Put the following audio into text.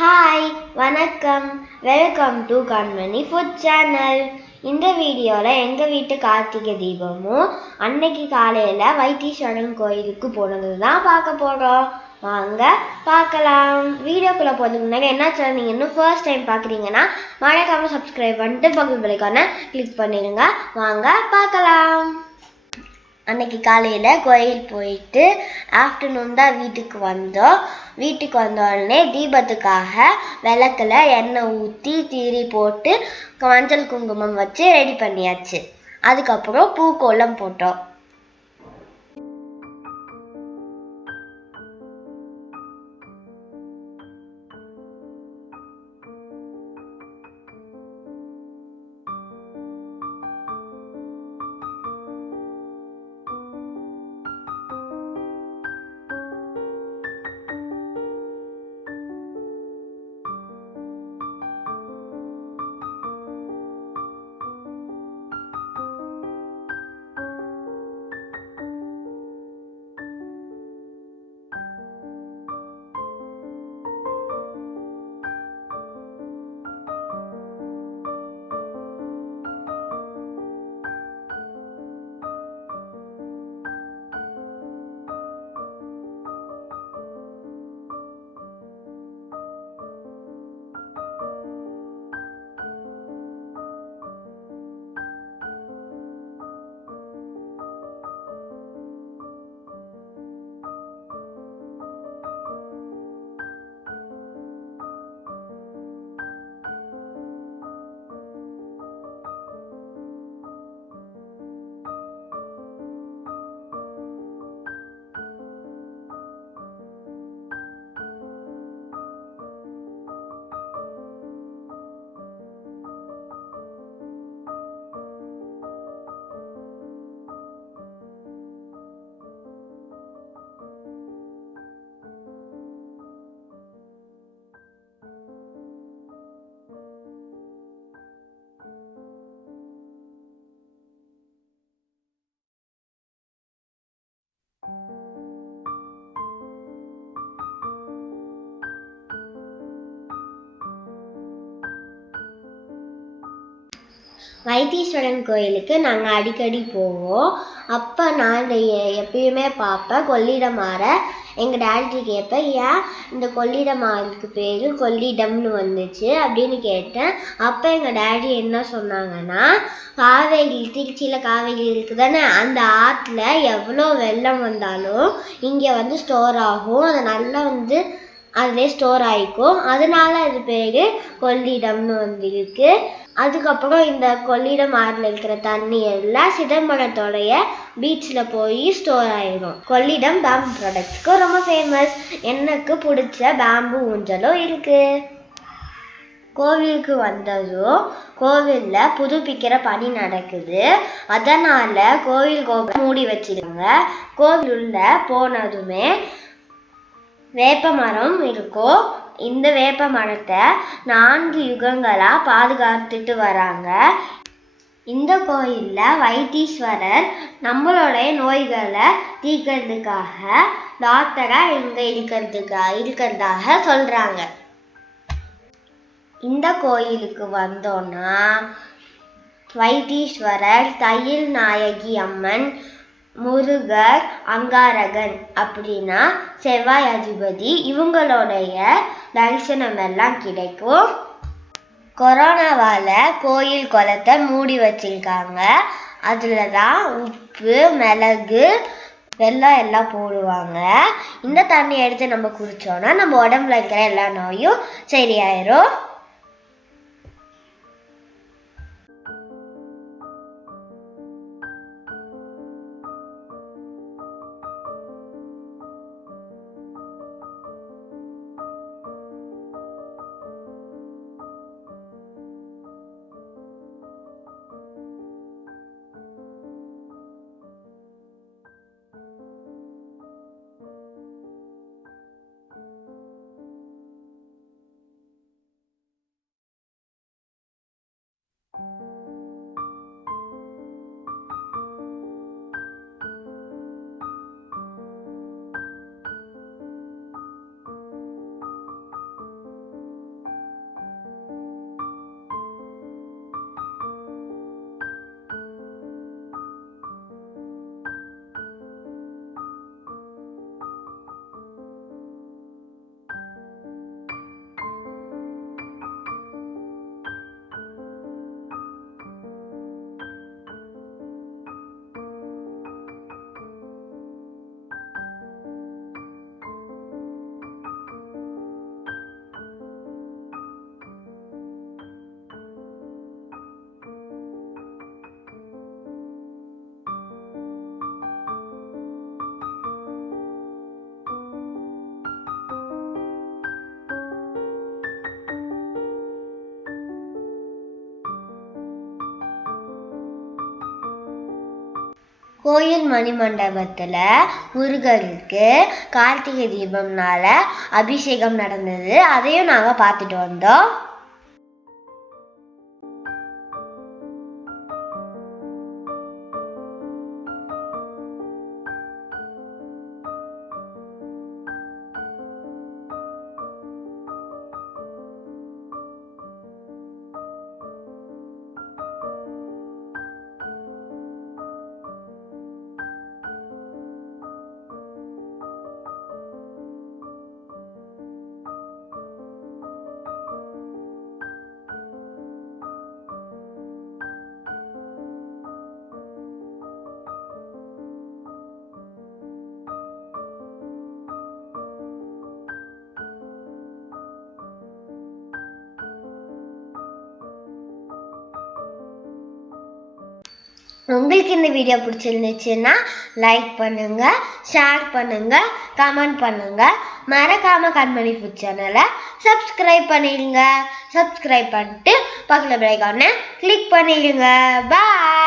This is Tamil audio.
ஹாய் வணக்கம் welcome to Kanmani food channel. இந்த வீடியோவில் எங்கள் வீட்டு கார்த்திகை தீபமும் அன்னைக்கு காலையில் வைத்தீஸ்வரன் கோயிலுக்கு போனது தான் பார்க்க போகிறோம். வாங்க பார்க்கலாம். வீடியோக்குள்ளே போகிறதுக்கு முன்னாடி என்ன சேனல் நீங்கள் இன்னும் ஃபர்ஸ்ட் டைம் பார்க்குறீங்கன்னா மறக்காமல் சப்ஸ்கிரைப் பண்ணிட்டு பக்கத்து பெல்லைக்கான கிளிக் பண்ணிடுங்க. வாங்க பார்க்கலாம். அன்னைக்கு காலையில் கோயில் போயிட்டு ஆஃப்டர்நூன் தான் வீட்டுக்கு வந்தோம். வீட்டுக்கு வந்த உடனே தீபத்துக்காக விளக்குல எண்ணெய் ஊற்றி திரி போட்டு மஞ்சள் குங்குமம் வச்சு ரெடி பண்ணியாச்சு. அதுக்கப்புறம் பூக்கோலம் போட்டோம். வைத்தீஸ்வரன் கோயிலுக்கு நாங்கள் அடிக்கடி போவோம். அப்போ நான் எப்பயுமே பார்ப்பேன் கொள்ளிடமாற. எங்கள் டேடி கேட்பேன், ஏன் இந்த கொள்ளிடமாறதுக்கு பேர் கொள்ளிடம்னு வந்துச்சு அப்படின்னு கேட்டேன். அப்போ எங்கள் டேடி என்ன சொன்னாங்கன்னா, காவேரி திருச்சியில் காவேரி இருக்குது தானே, அந்த ஆற்றுல எவ்வளோ வெள்ளம் வந்தாலும் இங்கே ஸ்டோர் ஆகும். அது நல்லா அதிலே ஸ்டோர் ஆகிக்கும். அதனால அது பேர் கொள்ளிடம்னு வந்திருக்கு. அதுக்கப்புறம் இந்த கொள்ளிடம் ஆறில் இருக்கிற தண்ணி எல்லாம் சிதம்பரத்தோடைய பீச்சில் போய் ஸ்டோர் ஆயிடும். கொள்ளிடம் பேம்பு ப்ராடக்ட்ஸ்க்கு ரொம்ப ஃபேமஸ். எனக்கு பிடிச்ச பேம்பு ஊஞ்சலும் இருக்கு. கோவிலுக்கு வந்ததும் கோவிலில் புதுப்பிக்கிற பணி நடக்குது. அதனால கோவில் கோபுரம் மூடி வச்சிருக்காங்க. கோவில் உள்ள போனதுமே வேப்ப மரம் இருக்கும். இந்த வேப்ப மரத்தை 4 யுகங்களா பாதுகாத்துட்டு வராங்க. இந்த கோயில்ல வைத்தீஸ்வரர் நம்மளுடைய நோய்களை தீர்க்கிறதுக்காக டாக்டரா இங்க இருக்கிறதாக சொல்றாங்க. இந்த கோயிலுக்கு வந்தோம்னா வைத்தீஸ்வரர், தையல் நாயகி அம்மன், முருகர், அங்காரகன் அப்படின்னா செவ்வாய் அதிபதி, இவங்களுடைய தரிசனம் எல்லாம் கிடைக்கும். கொரோனாவால கோயில் குளத்தை மூடி வச்சிருக்காங்க. அதுல தான் உப்பு, மிளகு, வெல்லம் எல்லாம் போடுவாங்க. இந்த தண்ணி எடுத்து நம்ம குடிச்சோம்னா நம்ம உடம்புல இருக்கிற எல்லா நோயும் சரியாயிரும். கோயில் மணிமண்டபத்துல முருகருக்கு கார்த்திகை தீபம்னால அபிஷேகம் நடந்தது. அதையும் நாங்க பார்த்துட்டு வந்தோம். உங்களுக்கு இந்த வீடியோ பிடிச்சிருந்துச்சுன்னா லைக் பண்ணுங்க, ஷேர் பண்ணுங்க, கமெண்ட் பண்ணுங்க. மறக்காம கண்மணி ஃபுட் சேனலை சப்ஸ்கிரைப் பண்ணிடுங்க. சப்ஸ்கிரைப் பண்ணிட்டு பக்கத்துல பெல் ஐகானை கிளிக் பண்ணிடுங்க. பாய்.